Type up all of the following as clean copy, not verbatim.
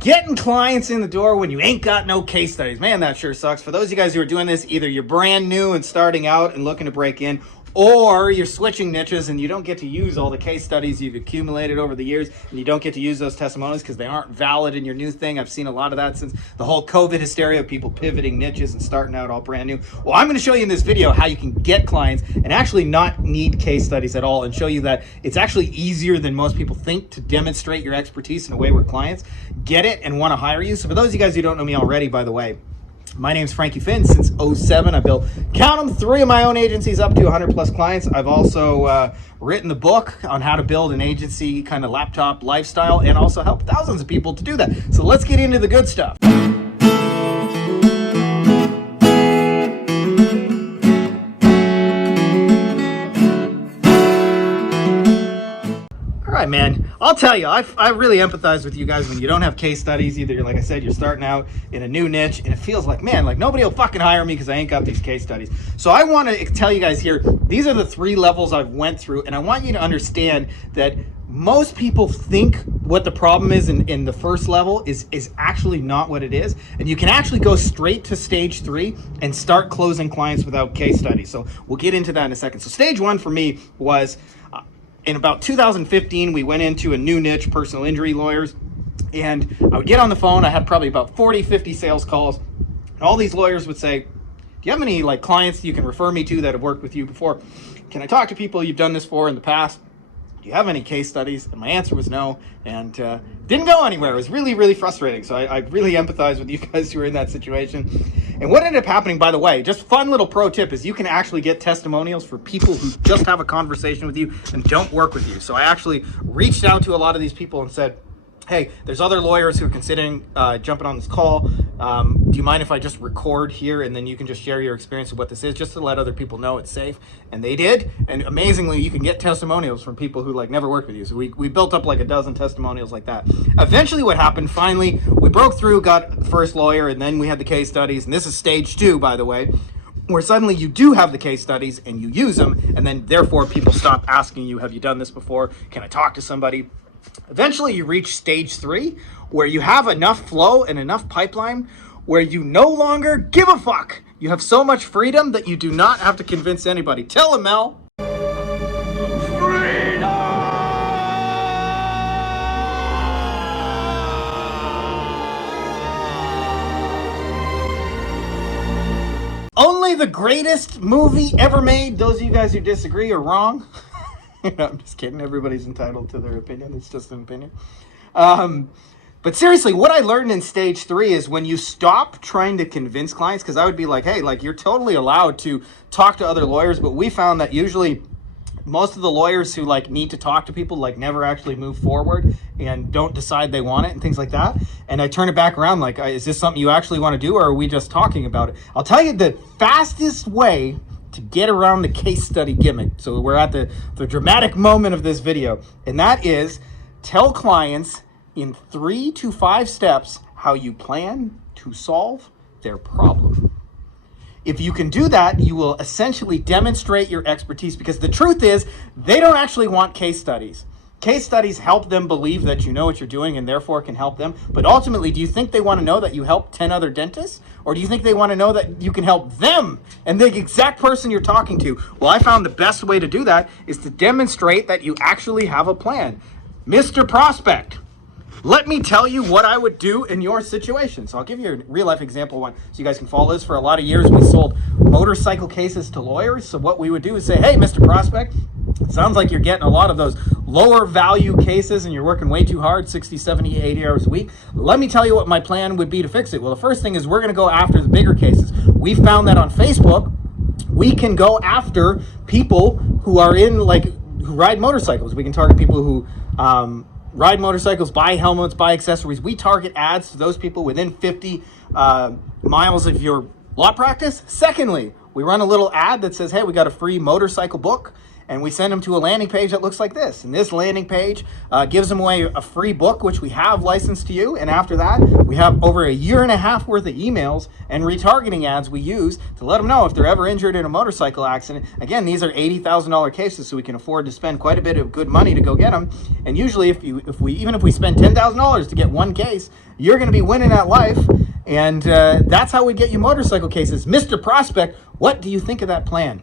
Getting clients in the door when you ain't got no case studies. Man, that sure sucks. For those of you guys who are doing this, either you're brand new and starting out and looking to break in, or you're switching niches and you don't get to use all the case studies you've accumulated over the years, and you don't get to use those testimonials because they aren't valid in your new thing. I've seen a lot of that since the whole COVID hysteria of people pivoting niches and starting out all brand new. Well, I'm going to show you in this video how you can get clients and actually not need case studies at all, and show you that it's actually easier than most people think to demonstrate your expertise in a way where clients get it and want to hire you. So for those of you guys who don't know me already, by the way, my name's Frankie Finn. Since 07, I built, count them, 3 of my own agencies up to 100 plus clients. I've also written the book on how to build an agency kind of laptop lifestyle, and also helped thousands of people to do that. So let's get into the good stuff. All right, man, I'll tell you, I really empathize with you guys when you don't have case studies. Either, like I said, you're starting out in a new niche and it feels like, man, like nobody will fucking hire me because I ain't got these case studies. So I want to tell you guys here, these are the 3 levels I've went through, and I want you to understand that most people think what the problem is in the first level is actually not what it is. And you can actually go straight to stage 3 and start closing clients without case studies. So we'll get into that in a second. So stage 1 for me was, in about 2015, we went into a new niche, personal injury lawyers, and I would get on the phone. I had probably about 40, 50 sales calls, and all these lawyers would say, do you have any clients you can refer me to that have worked with you before? Can I talk to people you've done this for in the past? Do you have any case studies? And my answer was no, and didn't go anywhere. It was really, really frustrating. So I really empathize with you guys who are in that situation. And what ended up happening, by the way, just fun little pro tip, is you can actually get testimonials for people who just have a conversation with you and don't work with you. So I actually reached out to a lot of these people and said, hey, there's other lawyers who are considering jumping on this call. Do you mind if I just record here, and then you can just share your experience of what this is, just to let other people know it's safe? And they did. And amazingly, you can get testimonials from people who never worked with you. So we built up a dozen testimonials like that. Eventually what happened, finally, we broke through, got the first lawyer, and then we had the case studies. And this is stage 2, by the way, where suddenly you do have the case studies and you use them. And then therefore people stop asking you, have you done this before? Can I talk to somebody? Eventually you reach stage 3, where you have enough flow and enough pipeline where you no longer give a fuck. You have so much freedom that you do not have to convince anybody. Tell him, Mel. Freedom! Only the greatest movie ever made. Those of you guys who disagree are wrong. I'm just kidding. Everybody's entitled to their opinion. It's just an opinion. But seriously, what I learned in stage 3 is when you stop trying to convince clients, because I would be like, hey, you're totally allowed to talk to other lawyers, but we found that usually most of the lawyers who need to talk to people never actually move forward and don't decide they want it and things like that. And I turn it back around is this something you actually want to do, or are we just talking about it? I'll tell you the fastest way to get around the case study gimmick. So we're at the dramatic moment of this video, and that is tell clients in 3 to 5 steps how you plan to solve their problem. If you can do that, you will essentially demonstrate your expertise, because the truth is they don't actually want case studies. Case studies help them believe that you know what you're doing and therefore can help them. But ultimately, do you think they want to know that you help 10 other dentists? Or do you think they want to know that you can help them and the exact person you're talking to? Well, I found the best way to do that is to demonstrate that you actually have a plan. Mr. Prospect, let me tell you what I would do in your situation. So I'll give you a real life example one so you guys can follow this. For a lot of years, we sold motorcycle cases to lawyers. So what we would do is say, hey, Mr. Prospect, sounds like you're getting a lot of those lower value cases and you're working way too hard, 60, 70, 80 hours a week. Let me tell you what my plan would be to fix it. Well, the first thing is we're going to go after the bigger cases. We found that on Facebook, we can go after people who are who ride motorcycles. We can target people who ride motorcycles, buy helmets, buy accessories. We target ads to those people within 50 miles of your law practice. Secondly, we run a little ad that says, hey, we got a free motorcycle book. and we send them to a landing page that looks like this. And this landing page gives them away a free book, which we have licensed to you. And after that, we have over a year and a half worth of emails and retargeting ads we use to let them know if they're ever injured in a motorcycle accident. Again, these are $80,000 cases, so we can afford to spend quite a bit of good money to go get them. And usually, if we spend $10,000 to get one case, you're going to be winning at life. And that's how we get you motorcycle cases. Mr. Prospect, what do you think of that plan?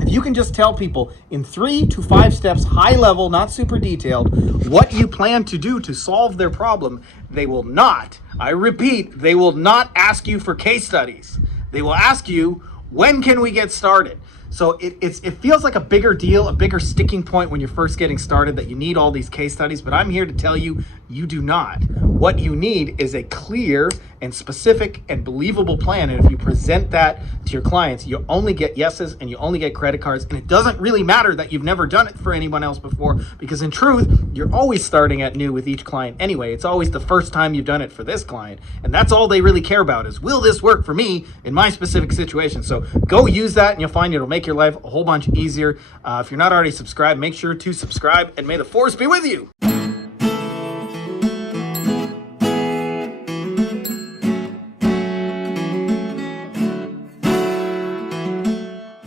If you can just tell people in 3 to 5 steps, high level, not super detailed, what you plan to do to solve their problem, they will not, I repeat, they will not ask you for case studies. They will ask you, when can we get started? So it feels like a bigger deal, a bigger sticking point when you're first getting started, that you need all these case studies, but I'm here to tell you, you do not. What you need is a clear and specific and believable plan. And if you present that to your clients, you only get yeses and you only get credit cards. And it doesn't really matter that you've never done it for anyone else before, because in truth, you're always starting at new with each client anyway. It's always the first time you've done it for this client. And that's all they really care about is, will this work for me in my specific situation? So go use that and you'll find it'll make your life a whole bunch easier. If you're not already subscribed, make sure to subscribe, and may the force be with you.